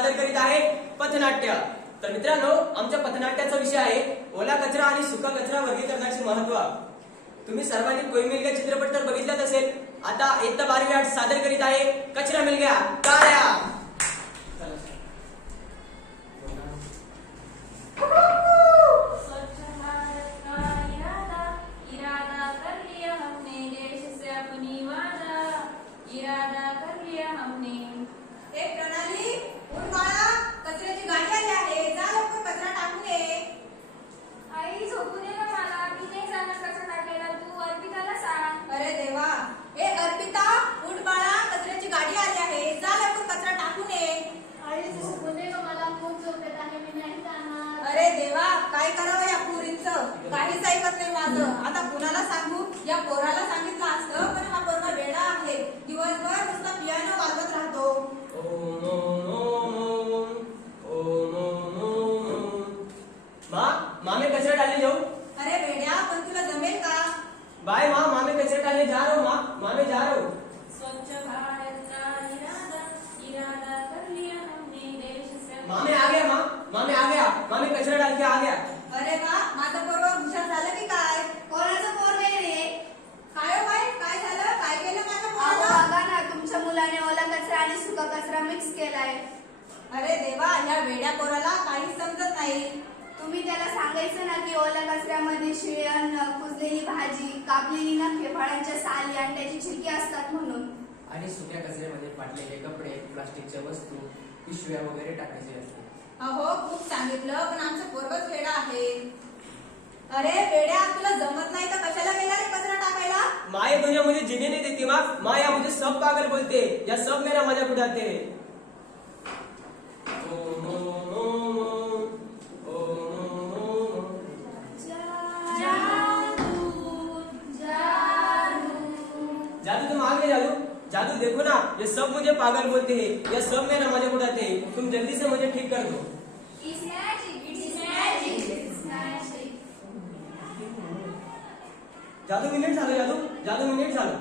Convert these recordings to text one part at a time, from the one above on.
सादर करीत आहे पथनाट्य. तर मित्रांनो आमच्या पथनाट्याचा विषय आहे ओला कचरा आणि सुका कचरा वर्गीकरणाचे महत्त्व तुम्ही सर्वांनी कोई मिल गया चित्रपट तर बघितलाच असेल. आता इयत्ता बारवी आठ सादर करीत आहे कचरा मिल गया टाळ्या स्वच्छ भारत का इरादा इरादा कर लिया हमने देश से अपनी वादा इरादा कर लिया हमने ए प्रणाली उठ बाळा कचऱ्याची गाडी आली आहे जा लवकर कचरा टाकून ये आई झोपू दे ना मला मी नाही जाणार कसा टाकायला तू अर्पिताला सांग अरे देवा ए अर्पिता उठ बाळा कचऱ्याची गाडी आली आहे जा लवकर कचरा टाकून ये आई झोपू दे ना मला खूप झोप येत आहे मी नाही जाणार अरे देवा काय करावं या पुरीचं काहीच ऐकत नाही माझं आता कुणाला सांगू या पोराला सांगितलं असतं पण हा पोरगा वेडा आहे दिवसभर नुसता पियानो वाजवत राहतो ओम ओम ओम ओम ओम ओम ओम. माँ माँ मैं कचरा डालने जाऊं अरे वेड्या पण तुला जमेल का बाय कचरा डालने जा रहा हूँ माँ माँ मैं जा रहा हूँ स्वच्छ भारत का इरादा इरादा कर लिया हमने देश से माँ मैं आ गया माँ माँ मैं आ गया माँ मैं कचरा डाल के आ गया. अरे वा माझं पोरगा हुशार झालं की काय? कोणाचं पोर नाही रे. काय हो बाई? काय झालं? काय केलं माझ्या पोराला? बघा ना तुमच्या मुलाने ओला कचरा आणि सुका कचरा मिक्स केलाय. अरे देवा या वेड्या पोराला काहीच समजत नाही. तुम्ही त्याला सांगायचं ना की ओल्या कचऱ्यामध्ये कुजलेली भाजी कापलेली नखे फळांच्या साली अंड्याची छिलकी असतात म्हणून. आणि सुक्या कचऱ्यामध्ये फाटलेले कपडे प्लास्टिकच्या वस्तू पिशव्या वगैरे टाकायचे असते अहो खूप सांगितलं पण आमचं पोरगच वेडा आहे. अरे वेड्या तुला जमत नाही तर कशाला गेला रे कचरा टाकायला? माँ ये दुनिया मुझे जीने नहीं देती माँ माँ या मुझे सब पागल बोलते. या सब मेरा मजाक उड़ाते ओम देखो ना ये सब मुझे पागल बोलते हैं ये सब मेरा मजाक उड़ाते हैं तुम जल्दी से मुझे ठीक कर दो. जादू मिनिट झालं जादू जादू मिनिट झालं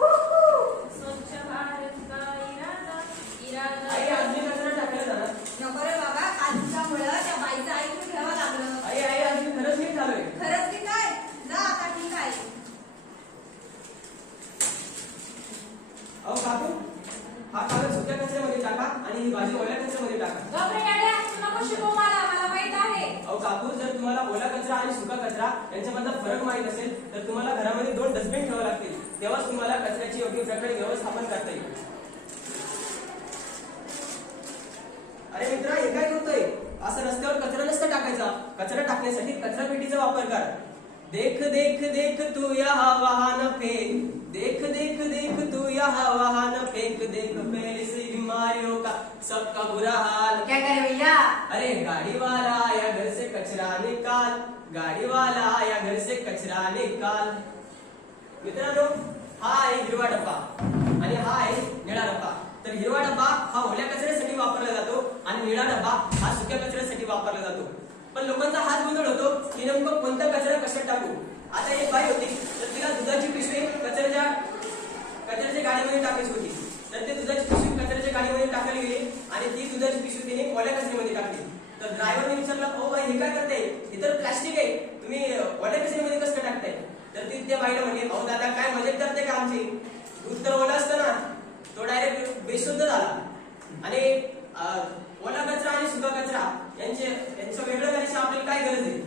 स्वच्छ भारत का इरादा इरादा आई आज मी कचरा टाकायला जाणार नको रे बाबा काल तुझ्यामुळं त्या बाईचं ऐकून घ्यावं लागलं आई आई आज मी खरंच नीट झालोय खरंच की काय जा आता ठीक आहे अहो काकू हा कागद सुक्या कचऱ्यामध्ये टाका आणि ही भाजी ओल्या कचऱ्यामध्ये टाका. याड्या, तू नको शिकवू मला. मला माहीत आहे. अहो काकू जर तुम्हाला ओला कचरा आणि सुका कचरा यांच्यामधला फरक माहीत असेल तर तुम्हाला घरामध्ये दोन डस्टबिन ठेवावे लागतील. तेव्हाच तुम्हाला कचऱ्याची योग्य प्रकारे व्यवस्थापन करता येईल. अरे मित्रा हे काय करतोय? असं रस्त्यावर कचरा नसतं टाकायचा. कचरा टाकण्यासाठी कचरा पेटीचा वापर कर. देख देख देख तू यहाँ वाहन फेंक. देख देख देख तू यहाँ वाहन फेंक. देख पहले से बीमारियों का सबका बुरा हाल. क्या करे भैया? अरे गाड़ी वाला आया घर से कचरा निकाल. गाड़ी वाला आया घर से कचरा निकाल. मित्रांनो हा आहे हिरवा डब्बा आणि हा आहे निळा डब्बा. तर हिरवा डब्बा हा ओल्या कचऱ्यासाठी वापरला जातो आणि निळा डब्बा हा सुक्या कचऱ्यासाठी वापरला जातो. पण लोकांचा हात गोंधळ होतो की नेमकं कोणता कचरा कशात टाकू आता एक बाई होती तर तिला दुधाची पिशवी कचऱ्याच्या कचऱ्याच्या गाडीमध्ये टाकायची होती तर ते दुधाची पिशवी कचऱ्याच्या गाडीमध्ये टाकायला गेली आणि ती दुधाची पिशवी तिने ओल्या कचऱ्यामध्ये टाकली तर ड्रायव्हरने विचारलं हो बाई हे काय करते हे तर प्लास्टिक आहे तुम्ही ओल्या कचऱ्यामध्ये कसं काय टाकताय तर ती म्हणजे, अहो दादा काय मजेत करते का आमची? दूध तर ओला असतं ना तो डायरेक्ट बेशुद्ध झाला. आणि ओला कचरा आणि सुका कचरा यांचे यांचं वेगळं करण्याची आपल्याला काय गरज आहे?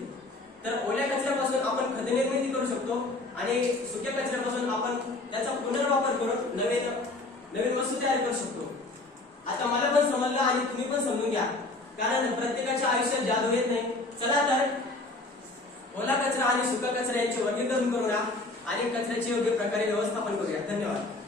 तर ओल्या कचऱ्यापासून आपण खत निर्मिती करू शकतो आणि सुक्या कचऱ्यापासून आपण त्याचा पुनर्वापर करून नवीन नवीन वस्तू तयार करू शकतो. आता मला पण समजलं आणि तुम्ही पण समजून घ्या. कारण प्रत्येकाच्या आयुष्यात जादू येत नाही. चला तर ओला कचरा आणि सुका कचरा यांचे वर्गीकरण करूया आणि कचऱ्याचे योग्य प्रकारे व्यवस्थापन करूया. धन्यवाद.